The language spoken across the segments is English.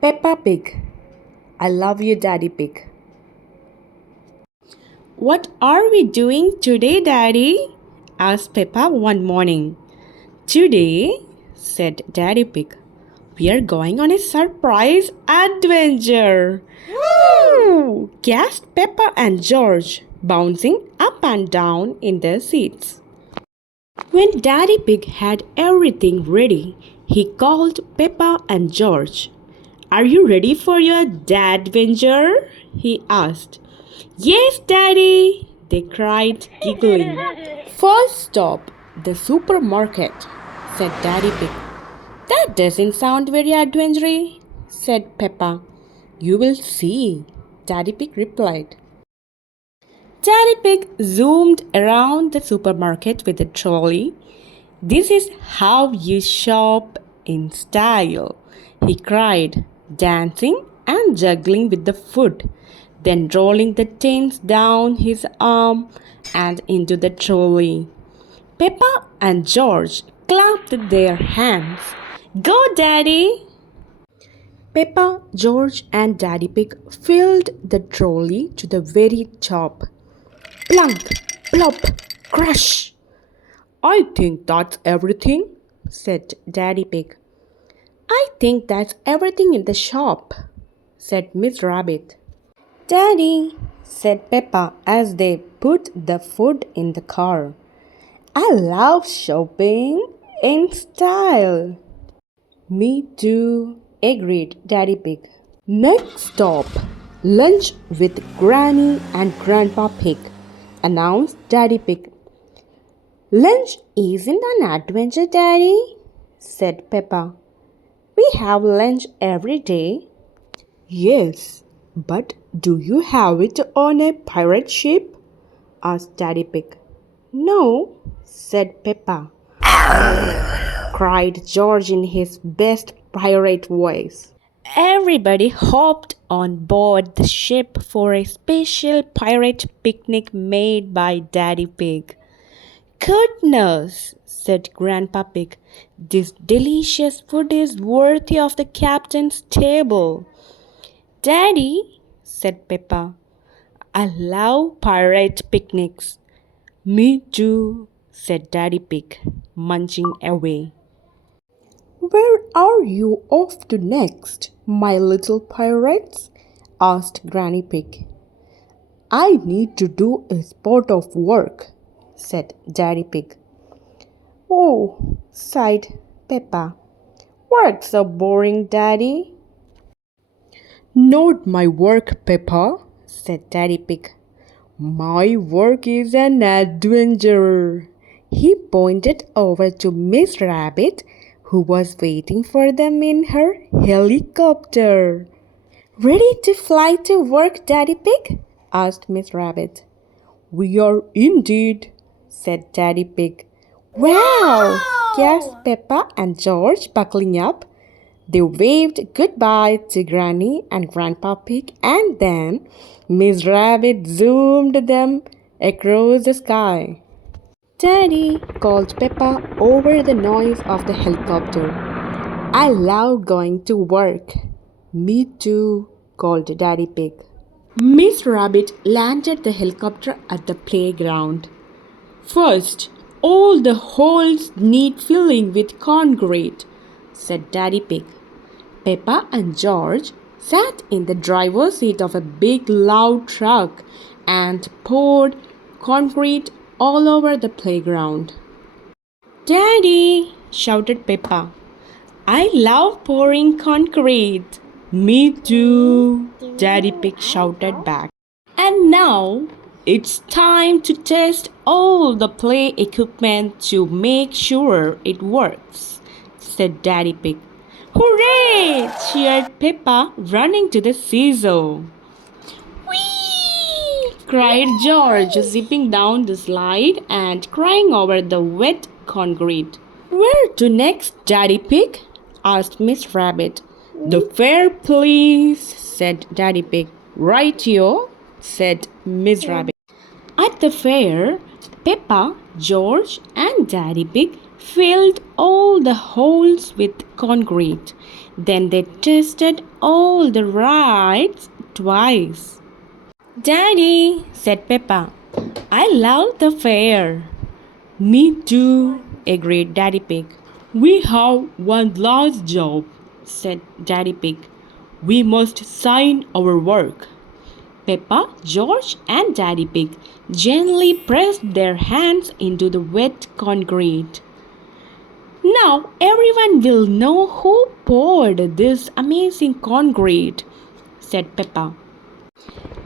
Peppa Pig. I love you, Daddy Pig. What are we doing today, Daddy? Asked Peppa one morning. Today, said Daddy Pig, we are going on a surprise adventure. Woo! Gasped Peppa and George, bouncing up and down in their seats. When Daddy Pig had everything ready, he called Peppa and George. Are you ready for your adventure? He asked. Yes, Daddy, they cried, giggling. First stop, the supermarket, said Daddy Pig. That doesn't sound very adventurous, said Peppa. You will see, Daddy Pig replied. Daddy Pig zoomed around the supermarket with a trolley. This is how you shop in style, he cried, dancing and juggling with the food, then rolling the tins down his arm and into the trolley. Peppa and George clapped their hands. Go, Daddy! Peppa, George, and Daddy Pig filled the trolley to the very top. Plunk, plop, crash! I think that's everything, said Daddy Pig. I think that's everything in the shop, said Miss Rabbit. Daddy, said Peppa as they put the food in the car. I love shopping in style. Me too, agreed Daddy Pig. Next stop, lunch with Granny and Grandpa Pig, announced Daddy Pig. Lunch isn't an adventure, Daddy, said Peppa. We have lunch every day. Yes, but do you have it on a pirate ship? Asked Daddy Pig. No, said Peppa. Cried George in his best pirate voice. Everybody hopped on board the ship for a special pirate picnic made by Daddy Pig. Goodness, said Grandpa Pig, this delicious food is worthy of the captain's table. Daddy, said Peppa, I love pirate picnics. Me too, said Daddy Pig, munching away. Where are you off to next, my little pirates? Asked Granny Pig. I need to do a spot of work, said Daddy Pig. Oh, sighed Peppa. Work's so boring, Daddy. Not my work, Peppa, said Daddy Pig. My work is an adventure. He pointed over to Miss Rabbit, who was waiting for them in her helicopter. Ready to fly to work, Daddy Pig? Asked Miss Rabbit. We are indeed, said Daddy Pig. Wow! Gasped Peppa and George, buckling up. They waved goodbye to Granny and Grandpa Pig, and then Miss Rabbit zoomed them across the sky. Daddy, called Peppa over the noise of the helicopter. I love going to work. Me too, called Daddy Pig. Miss Rabbit landed the helicopter at the playground. First, all the holes need filling with concrete, said Daddy Pig. Peppa and George sat in the driver's seat of a big loud truck and poured concrete all over the playground. Daddy, shouted Peppa, I love pouring concrete. Me too, Daddy Pig shouted back. And now it's time to test all the play equipment to make sure it works, said Daddy Pig. Hooray! Cheered Peppa, running to the seesaw. Whee! Cried George, zipping down the slide and crying over the wet concrete. Where to next, Daddy Pig? Asked Miss Rabbit. The fair, please, said Daddy Pig. Right-yo, said Miss Rabbit. At the fair, Peppa, George, and Daddy Pig filled all the holes with concrete. Then they tested all the rides twice. Daddy, said Peppa, I love the fair. Me too, agreed Daddy Pig. We have one last job, said Daddy Pig. We must sign our work. Peppa, George, and Daddy Pig gently pressed their hands into the wet concrete. Now everyone will know who poured this amazing concrete, said Peppa.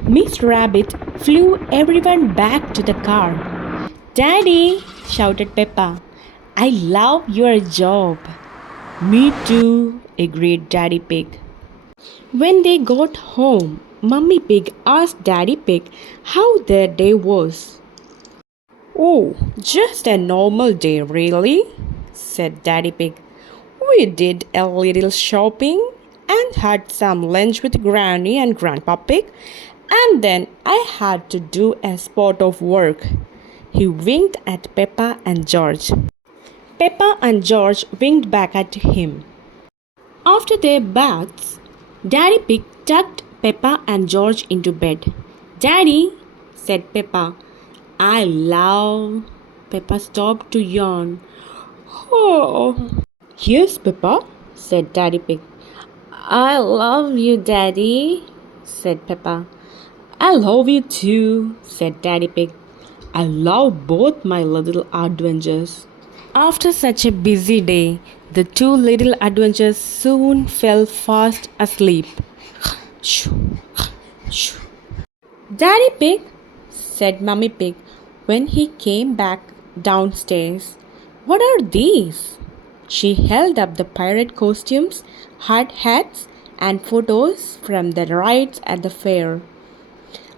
Miss Rabbit flew everyone back to the car. Daddy, shouted Peppa, I love your job. Me too, agreed Daddy Pig. When they got home, Mummy Pig asked Daddy Pig how their day was. Oh, just a normal day, really, said Daddy Pig. We did a little shopping and had some lunch with Granny and Grandpa Pig, and then I had to do a spot of work. He winked at Peppa and George. Peppa and George winked back at him. After their baths, Daddy Pig tucked Peppa and George into bed. Daddy, said Peppa, I love. Peppa stopped to yawn. Oh. Yes, Peppa, said Daddy Pig. I love you, Daddy, said Peppa. I love you too, said Daddy Pig. I love both my little adventures. After such a busy day, the two little adventures soon fell fast asleep. Daddy Pig, said Mummy Pig when he came back downstairs. What are these? She held up the pirate costumes, hard hats, and photos from the rides at the fair.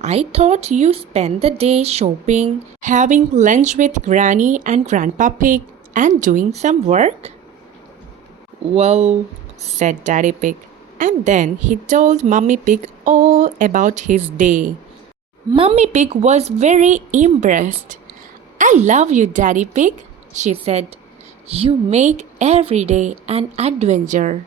I thought you spent the day shopping, having lunch with Granny and Grandpa Pig, and doing some work. Well, said Daddy Pig, and then he told Mummy Pig all about his day. Mummy Pig was very impressed. I love you, Daddy Pig, she said. You make every day an adventure.